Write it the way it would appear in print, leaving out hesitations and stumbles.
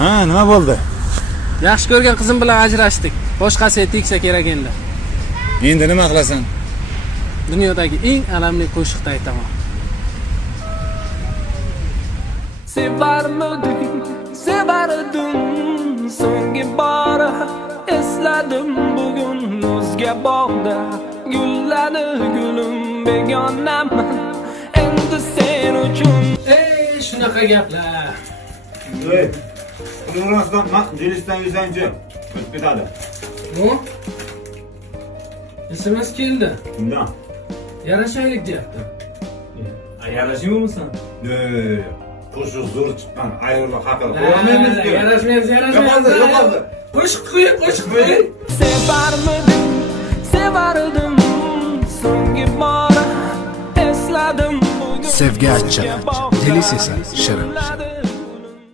Ha, nima bo'ldi? Yaxshi ko'rgan qizim bilan ajrashdik. Boshqasiga tegsa kerak endi. Endi nima qilasan? Dunyodagi eng alamli qo'shiqni aytaman. Sevarmidim, sevardim, so'nggi bor esladim bugun o'zga bog'da gulladi gulim begonam endi sen uchun. Shunaqa gaplar. Ey, Nurasdan Jelisdan yuzanchi o'tib ketadi. Bu? SMS keldi. Kimdan? Yarashaylik deyapti. Yarashmaymisan? Qo'shiq zo'r chiqqan, ayollar haqida qo'ymaymiz-ku. Yarashmaymiz. Yo'qoldi. Qo'shiq qo'y. Sevarmidim, sevardim, so'nggi bor esladim bugun. Sevgi achchiq, Jelis esa shirin.